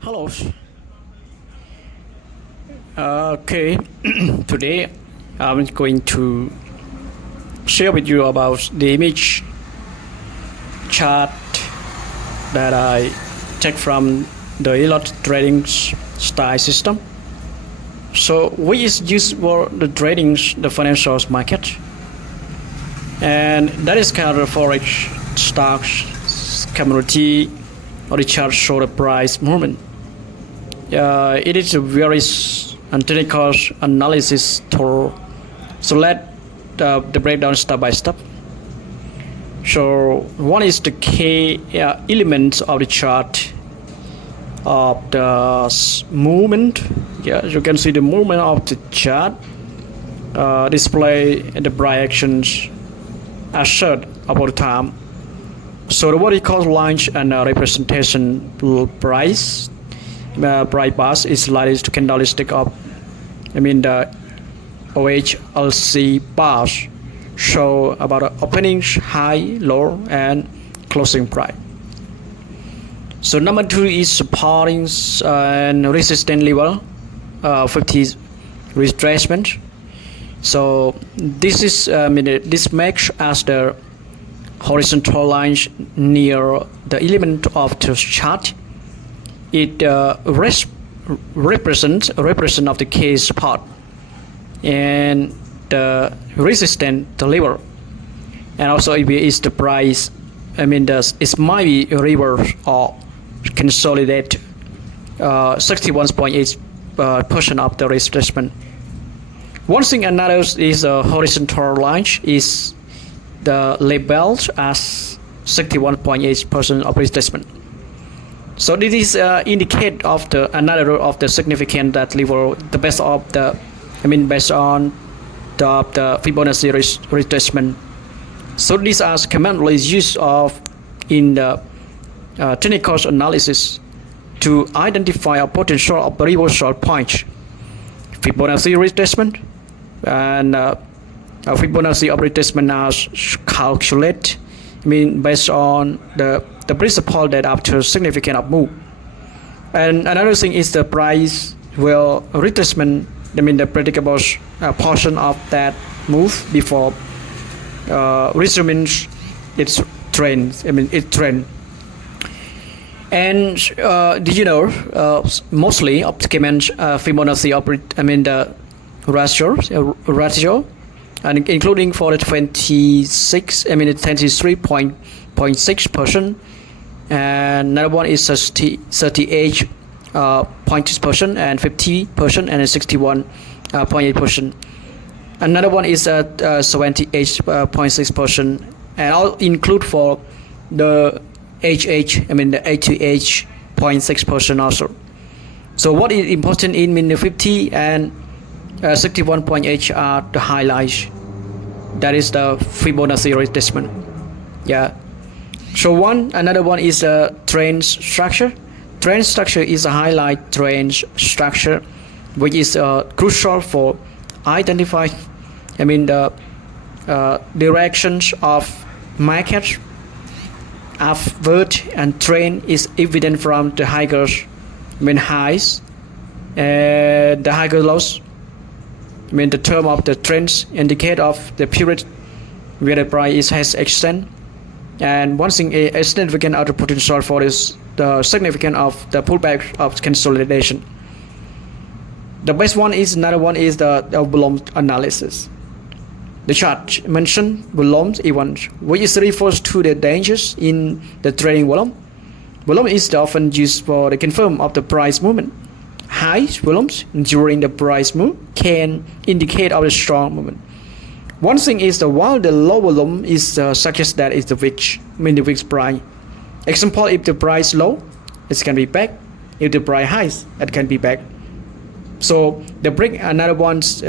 Hello. Okay, today I'm going to share with you about the image chart that I take from the Elot trading style system. So we is used for the trading the financial market, and that is kind of forex stocks commodity or the chart show the price movement. It is a very technical analysis tool. So let the breakdown step by step. So one is the key elements of the chart of the movement. Yeah, you can see the movement of the chart display the price actions assert about time. So what we call launch and representation price. Price bars is like the candlestick of the OHLC bars show about opening, high, low, and closing price. So number 2 is supporting and resistance level, 50 retracement. So this is this makes as the horizontal line near the element of the chart. It represents of the case support and the resistance the level, and also it is the price. It might be reverse or consolidate 61.8% of the retracement. One thing another is a horizontal line is the labeled as 61.8% of retracement. So this is indicate of the another of the significant that level the best of the based on the Fibonacci retracement. So these are commonly used of in the technical analysis to identify a potential of reversal point. Fibonacci retracement and Fibonacci of retracement are calculated based on the principle that after significant up move. And another thing is the price will retracement, the predictable portion of that move before resuming its trend. Its trend. And mostly optimized Fibonacci the ratio, and including for the 23.6%, and another one is 38.6% and 50% and 61.8%. Another one is 78.6%, and I'll include for the HH, the 88.6% also. So what is important in the 50 and 61.8 are the highlights. That is the Fibonacci retracement. Yeah. So another one is a trend structure. Trend structure is a highlight trend structure, which is crucial for identifying the directions of market. Upward and trend is evident from the higher highs and the higher lows. The term of the trends indicate of the period where the price has extended. And one thing a significant other potential for is the significance of the pullback of consolidation. The best one is another one is the volume analysis. The chart mentioned volume events, which refers to the dangers in the trading volume. Volume is often used for the confirm of the price movement. High volumes during the price move can indicate of a strong movement. One thing is while the low volume is suggests that it's the weak, the weak price. Example, if the price low, it can be back. If the price high, it can be back. So the break another one is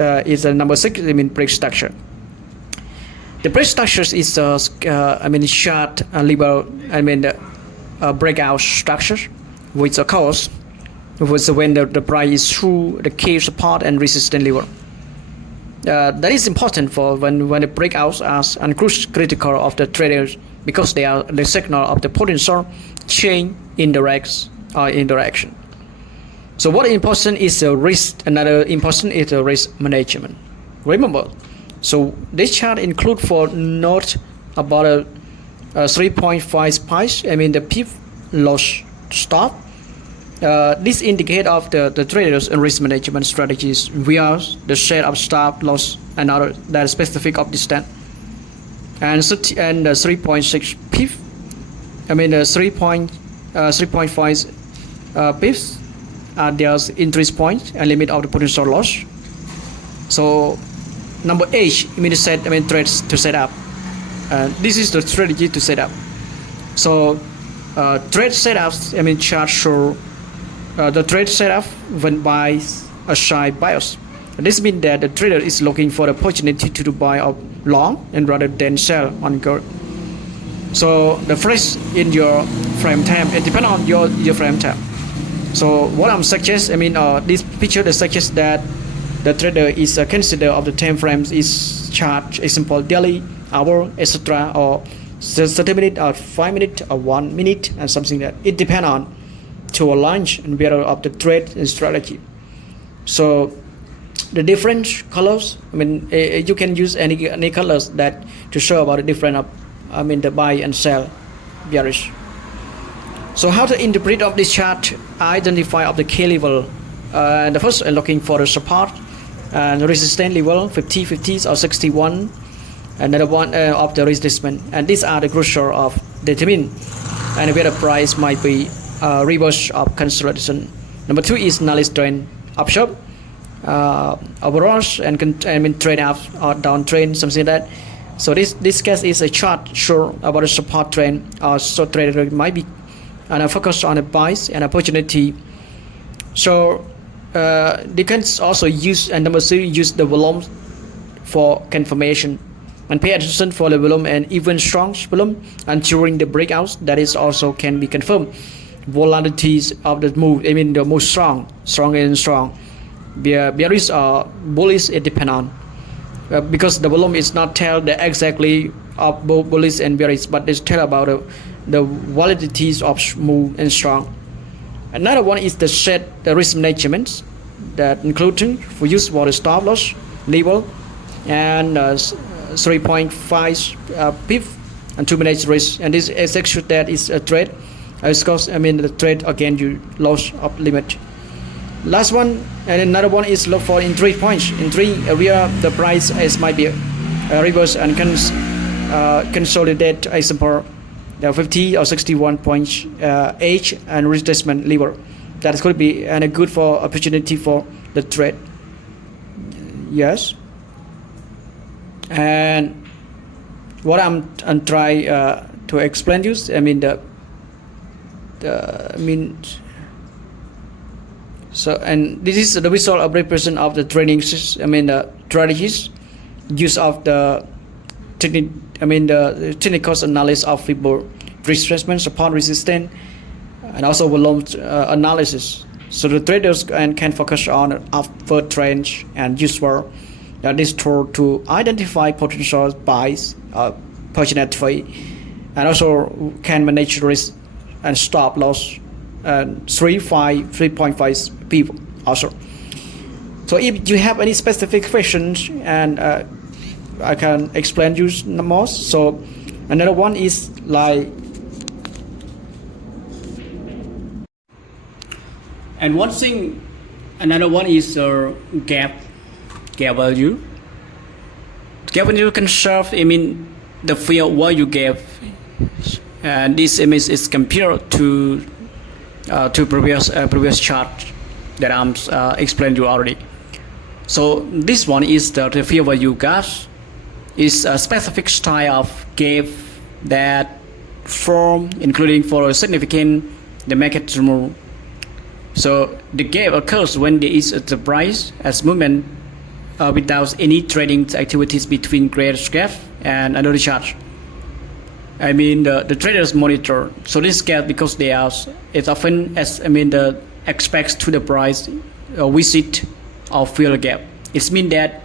number 6. Break structure. The break structure is chart level. Breakout structure, which occurs when the price is through the key support and resistance level. That is important for when the breakouts are critical of the traders, because they are the signal of the potential change in direction. So what important is the risk? Another important is the risk management. Remember, so this chart include for note about a 3.5 spikes. I mean the pip loss stop. This indicate of the traders and risk management strategies via the set of stop loss and other that is specific of this stand. And 3.6 pip. I mean the 3.5 pips are there's interest point and limit of the potential loss. So number H trades to set up. This is the strategy to set up. So trade setups, chart show the trade setup when buys a side bias. This means that the trader is looking for the opportunity to buy up long and rather than sell on gold. So the phrase in your frame time, it depends on your frame time. So what I'm suggest, this picture that suggests that the trader is a consider of the time frames is chart example daily, hour, etc. or 30 minutes or 5 minutes or 1 minute and something that it depends on to align and better of the trade and strategy. So the different colors, you can use any colors that to show about the different of the buy and sell bearish. So how to interpret of this chart? Identify of the key level. The first looking for the support and resistance level 50, 50s or 61. Another one of the resistance, and these are the crucial of determine and where the price might be reverse of consolidation. Number 2 is knowledge trend upswing, overall and trade up or down trend, something like that. So this case is a chart show about a support trend, so trader might be and focus on a buys and opportunity. So they can also use, and number 3 use the volume for confirmation and pay attention for the volume and even strong volume, and during the breakouts that is also can be confirmed volatilities of the move, the most strong and strong bearish or bullish, it depends on because the volume is not tell the exactly of both bullish and bearish, but it's tell about the volatilities of move and strong. Another one is the risk management that including for use for the stop loss level and 3.5 pip and 2 minutes risk, and this execute that is a trade. Because the trade again you loss of limit. Last one and another one is look for entry points. Entry where the price is might be reverse and consolidate example the 50 or 61 points H and retracement level. That could be and a good for opportunity for the trade. Yes. And what I'm try to explain you, so and this is the result of represent of the trading the strategies use of the the technical analysis of Fibonacci retracement, support, resistance, and also volume analysis. So the traders can focus on upward trend and use for this tool to identify potential buys, opportunity, and also can manage risk and stop loss and 3.5 people also. So if you have any specific questions, and I can explain you more. So another one is like, and one thing, another one is gap value. Gap value can serve the field where you gave, and this image is compared to previous chart that I'm explained you already. So this one is the field value gap is a specific style of gap that form including for a significant the market move. So the gap occurs when there is the price as movement without any trading activities between great gap and another chart. The traders monitor. So this gap, because they are, it's often as the expects to the price visit or fill gap. It means that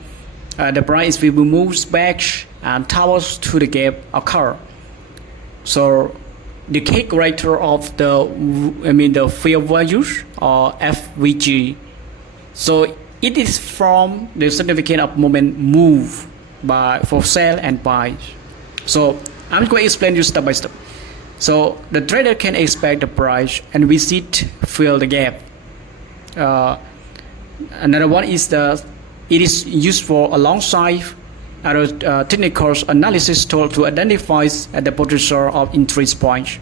the price will move back and towards to the gap occur. So the calculator of the fair values or FVG. So it is from the significance of moment move for sell and buy. So I'm going to explain you step by step. So the trader can expect the price and visit fill the gap. Another one is it is used for alongside other technical analysis tool to identify the potential of interest points.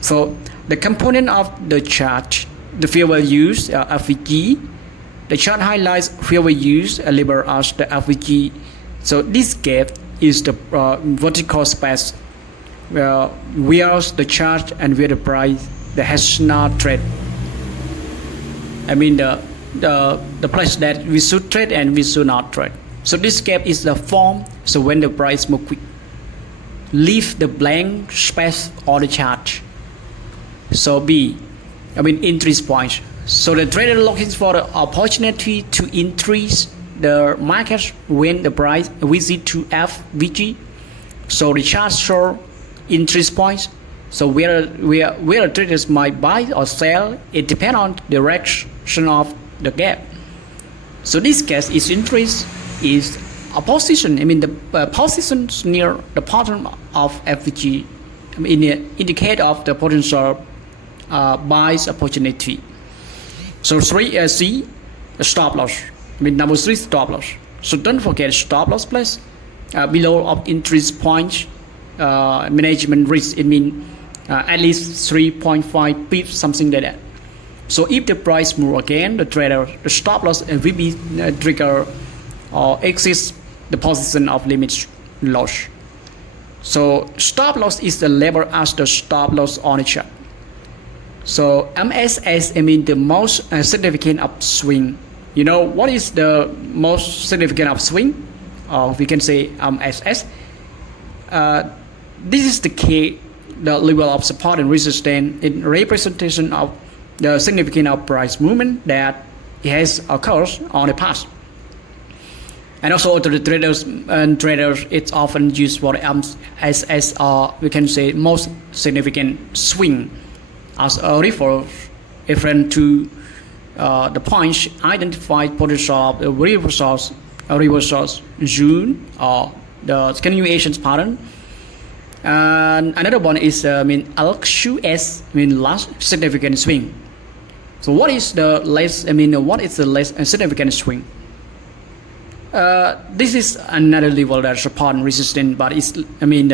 So the component of the chart, the fair values FVG, the chart highlights fair values labeled as the FVG. So this gap is the vertical space where the chart and where the price that has not trade. I mean the place that we should trade and we should not trade. So this gap is the form. So when the price move quick, leave the blank space on the chart. So interest points. So the trader looking for the opportunity to increase the market when the price visit to FVG. So the chart show interest points. So where the traders might buy or sell, it depends on the direction of the gap. So this case is interest is a position. The positions near the bottom of FVG indicate of the potential buys opportunity. So 3C stop loss. Number 3 stop loss. So don't forget stop loss place below of interest points. Management risk. At least 3.5 pips, something like that. So if the price move again, the stop loss will be trigger or exit the position of limit loss. So stop loss is the level as the stop loss on the chart. So MSS the most significant upswing. You know what is the most significant upswing? Or we can say MSS. This is the level of support and resistance in representation of the significant of price movement that has occurred on the past. And also to the traders, it's often used for MSS, or we can say most significant swing, as a reference to the points identified potential of the reversals June or the continuation pattern. And another one is LQS, last significant swing. So what is the less significant swing? This is another level that support and resistance, but it's the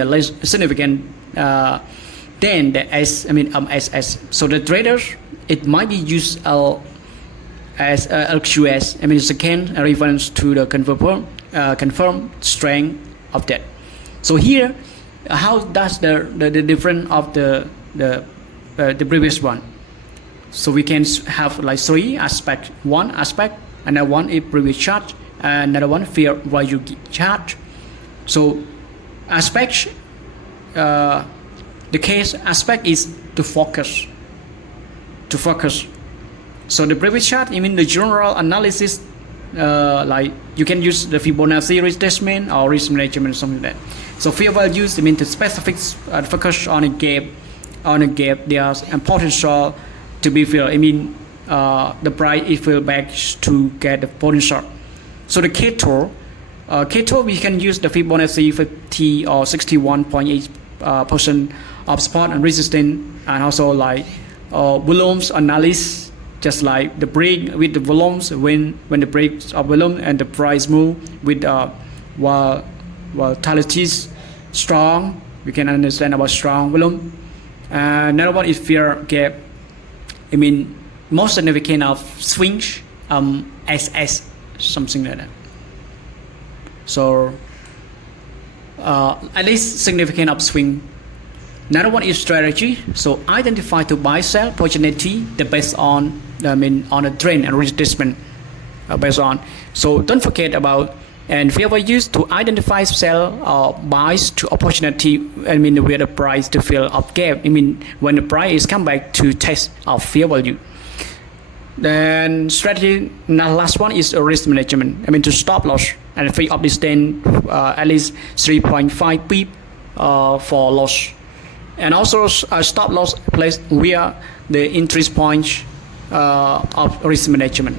less significant than the SS. So the traders, it might be used as LQS. Second reference to the confirm strength of that. So here, how does the difference of the previous one? So we can have like 3 aspects. One aspect, another one is previous chart, and another one fair value chart. So aspect, the case aspect is to focus. So the previous chart, the general analysis, like you can use the Fibonacci retracement or risk management, something like that. So fair values, the specific focus on a gap. There's potential to be filled. The price is filled back to get the potential. So the K-tool, we can use the Fibonacci 50 or 61.8% of support and resistance, and also like volumes analysis, just like the break with the volumes when the breaks of volume and the price move with volatilities strong. We can understand about strong volume. Another one is fair gap. Most significant of swings, SS, something like that. So at least significant upswing. Another one is strategy. So identify to buy sell opportunity based on the trend and retracement based on. So don't forget about and fair value to identify sell or buys to opportunity. Where the price to fill up gap. When the price is come back to test of fair value. Then strategy. Now last one is a risk management. To stop loss and free up this at least 3.5 pip for loss. and also a stop loss placed via the entry point of risk management.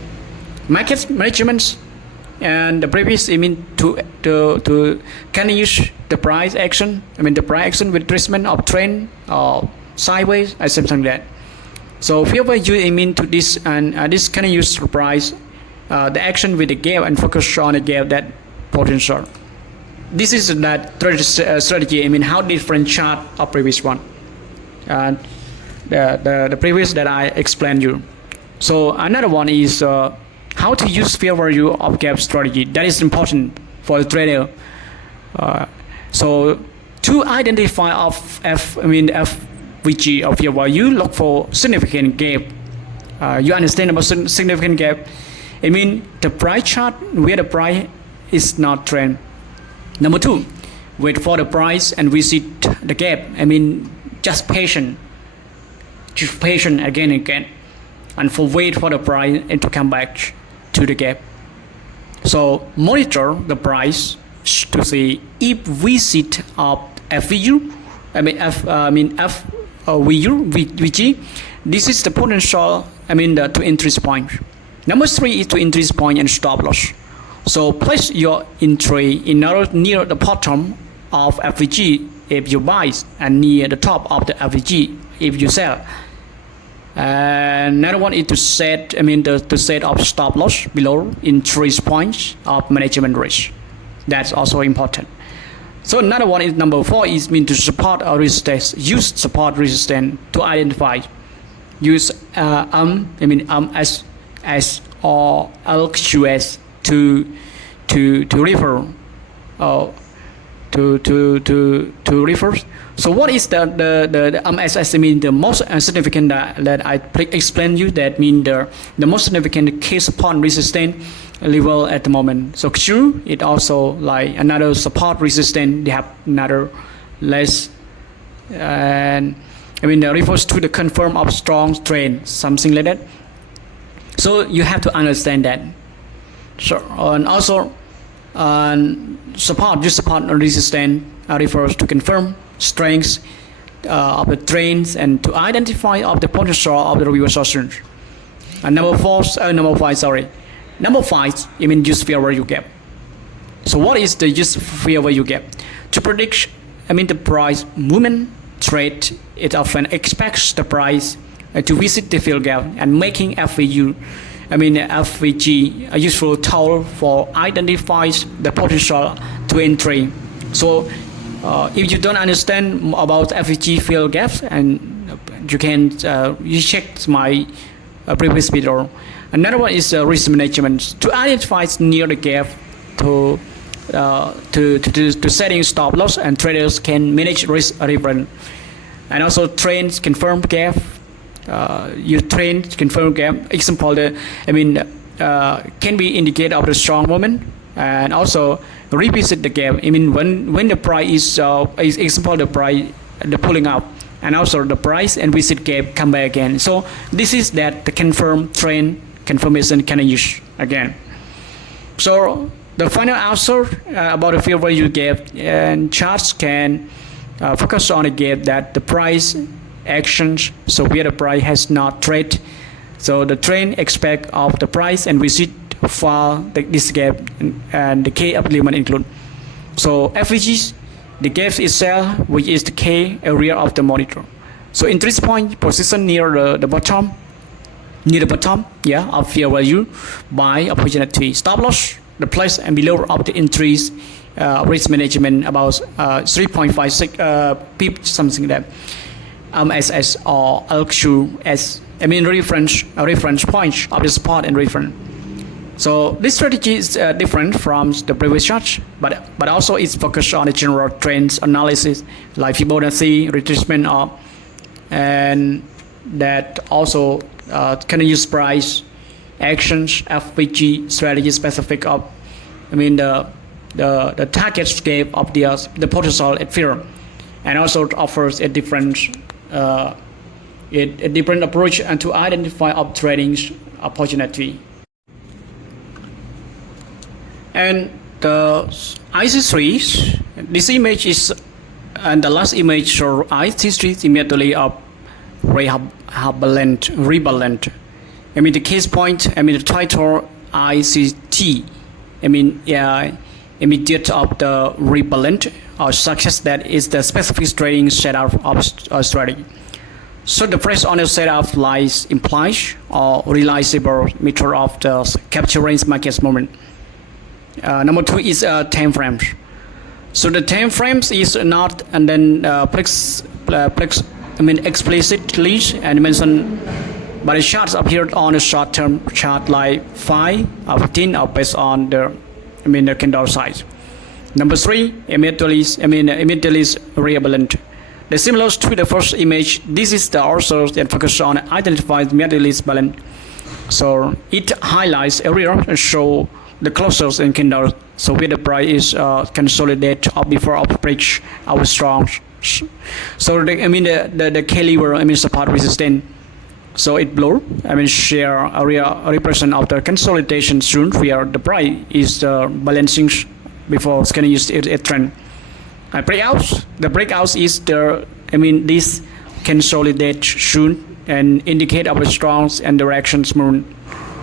Market management and the previous, I mean, to can use the price action, I mean the price action with treatment of trend or sideways or something like that. So fair value, I mean, to this, and this can use the price the action with the gap and focus on the gap that potential. This is that strategy, I mean, how different chart of previous one and the previous that I explained you. So another one is how to use fair value of gap strategy. That is important for the trader. So to identify of FVG of fair value, look for significant gap. You understand about significant gap? I mean the price chart where the price is not trend. Number two, wait for the price and visit the gap. I mean just patient again and again, and wait for the price and to come back to the gap. So monitor the price to see if visit of FVG, FVG. This is the potential, to entry point. Number three is to entry point and stop loss. So place your entry near the bottom of FVG if you buy, and near the top of the FVG if you sell. And another one is to set, to set up stop loss below entry points of management risk. That's also important. So another one is number four is to support or resistance. Use support resistance to identify. Use S or LQS to refer to refer. So what is the MSS? The most significant that I explain you. That mean the most significant key support resistance level at the moment. So Q it also like another support resistance. They have another less, and that refers to the confirm of strong trend, something like that. So you have to understand that. So and also support and resistance refers to confirm strengths of the trends and to identify of the potential of the reversal. And number five, use fair value gap. So what is the use fair value gap? To predict, the price movement trade, it often expects the price to visit the fair gap and making FVG a useful tool for identifies the potential to entry. So if you don't understand about FVG field gaps, and you can you check my previous video. Another one is risk management to identify near the gap to setting stop loss, and traders can manage risk different. And also trends confirm gap. You trend confirm gap. Example, can be indicator of the strong moment, and also revisit the gap. When the price is example the price the pulling up, and also the price and visit gap come back again. So this is that the confirm trend confirmation can use again. So the final answer about the fair value gap, and charts can focus on a gap that the price actions, so where the price has not trade, so the trend expect of the price and visit for this gap, and the K element include. So FVG, the gap itself, which is the K area of the monitor. So entry point position near the bottom of fair value by opportunity. Stop loss the place and below of the entries risk management about 3.56 pips, something like that. MSS or LQS, reference point of the support and reference. So this strategy is different from the previous chart, but also it's focused on the general trends analysis like Fibonacci, retracement, and that also can use price actions, FVG strategy specific of the target gap of the potential at firm, and also offers a different approach and to identify of trading opportunity. And the IC3, this image is And the last image shows IC3 immediately up rebalance. I mean the case point, I mean the title ICT, I mean immediate of the rebalance or success, that is the specific trading setup of strategy. So the first on the setup lies implies or realizable method of the capturing market moment. Number 2 is time frames. So the time frames is not and then explicitly and mentioned, but the charts appeared on a short-term chart like 5 or 15 or based on the the candle size. Number 3, immediately rebalance. The similar to the first image, this is the also that focus on identifying immediately balance. So it highlights area and show the closures in candle. So where the price is consolidate up before up breach our strong. So the K level support resistance. So it blur share area represent of the consolidation soon where the price is balancing before scanning use a trend. Breakouts. The breakouts is the this consolidate soon and indicate our strong and directions movement.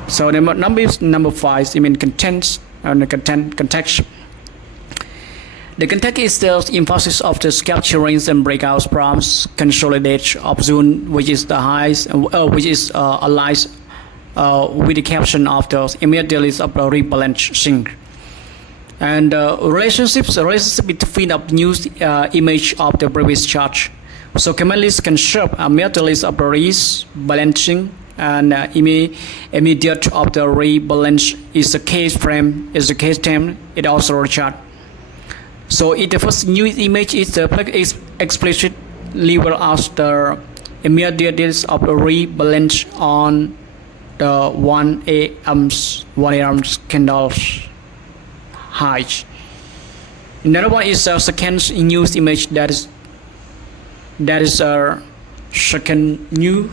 So the number is number 5. Contents and the context. The context is the emphasis of the capturing and breakouts from consolidation of zone, which is the highest, which is allies with the caption of the immediately of the rebalancing. And relationship between the news image of the previous chart. So commonly concept immediately of the rebalancing and immediate of the rebalance is the case frame, is the case time. It also a chart. So the first new image is the explicit level as the immediate of the rebalance on the 1 a.m. candles high. Another one is the second news image that is a second new.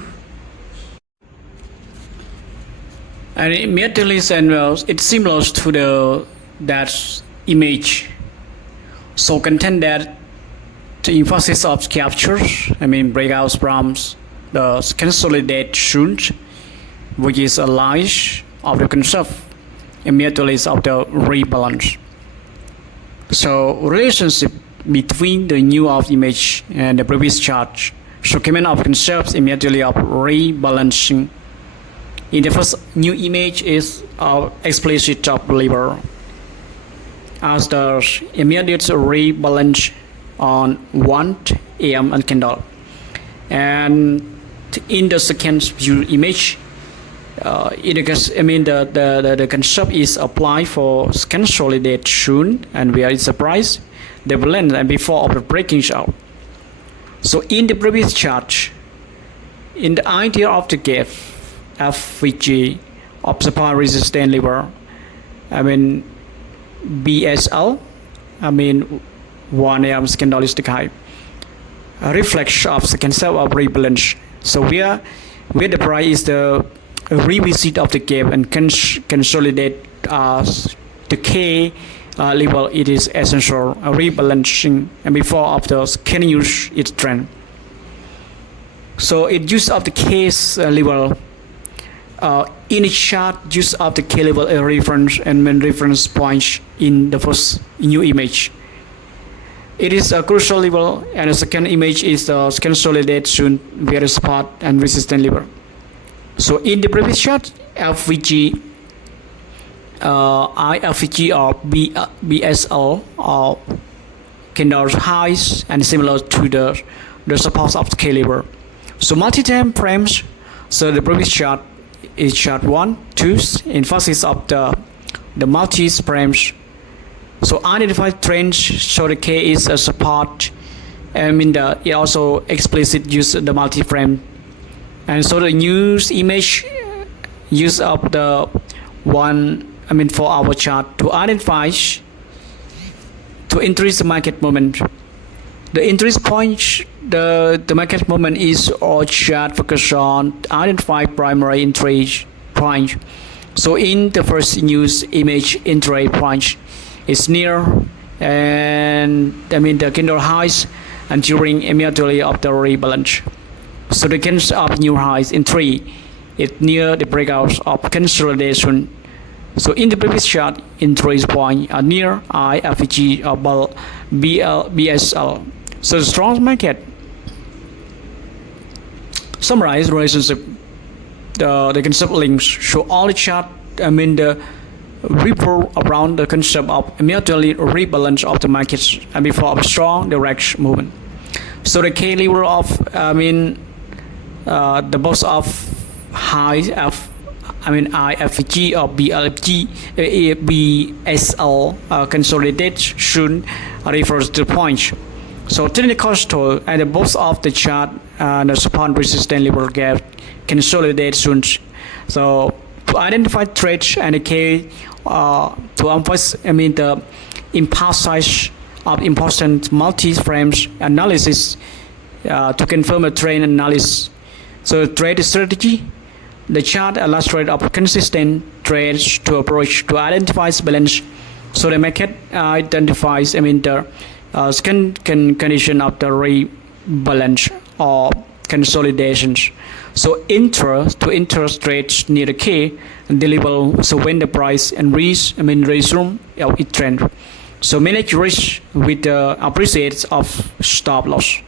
And immediately it's similar to that image. So content that the emphasis of captures, breakouts from the consolidation, which is a line of the concept immediately of the rebalance. So relationship between the new of image and the previous chart. So comment of concepts immediately of rebalancing. In the first new image is our explicit of level as the immediate rebalance on 1 a.m. candle. And in the second view image, the concept is applied for consolidation and where it's a price, the blend and before of the breaking out. So in the previous chart, in the idea of the gap, FVG of support resistance level, BSL, 1 a.m. candlestick high, a reflection of the concept of rebalance. So where the price is the revisit of the gap and consolidate the K level, it is essential rebalancing and before of the can use its trend. So it use of the case level in a chart, use of the K level a reference and main reference points in the first new image. It is a crucial level, and the second image is the consolidation via support and resistance level. So in the previous chart, FVG, IFVG or BSL or candles highs and similar to the support of the K level. So multi-time frames. So the previous chart is chart 1, 2, emphasis of the multi frames. So identified trends. So the K is a support. It also explicit use the multi frame. And so the news image use of the 4 hour chart to identify to increase the market movement. The interest point, the market movement is all chart focus on identify primary entry point. So in the first news image, entry point is near, and the candle highs and during immediately of the rebalance. So the candles of new highs in 3 is near the breakout of consolidation. So in the previous chart, entry point are near I, FVG or BSL. So the strong market summarize relationship. The concept links show all the chart. The report around the concept of immediately rebalance of the markets and before a strong direct movement. So the key level of the box of highs of IFG or BSL consolidation refers to the point. So technical tool and the box of the chart the support resistance level gap consolidation. So to identify trades and the key to emphasize the impact size of important multi-frames analysis to confirm a trend analysis. So trade strategy, the chart illustrates of consistent trades to approach to identify balance. So the market identifies the condition of the rebalance or consolidations. So interest rates near the key and the level. So when the price and resume its trend. So manage risk with the appreciates of stop loss.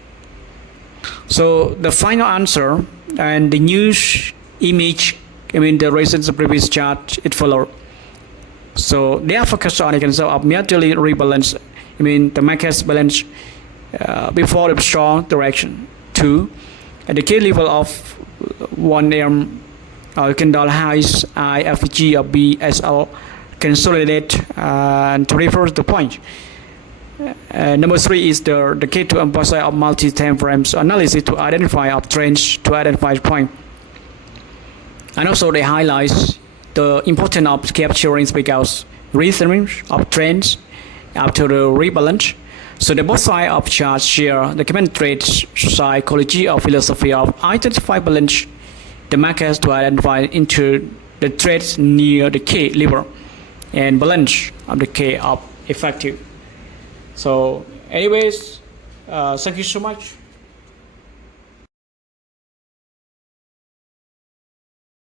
So the final answer and the news image, the recent previous chart, it follows. So they are focused on the concept of mutually rebalance. The market's balance before the strong direction. 2, at the key level of 1M candle highs IFG or BSL consolidate and to refer to the point. Number 3 is the key to emphasize of multi-time frames analysis to identify of trends to identify the point. And also they highlight the importance of capturing breakouts, rhythm of trends after the rebalance. So the both sides of charts share the common traits, psychology or philosophy of identify balance the markets to identify into the trades near the key level and balance of the key of effective. So anyways, thank you so much.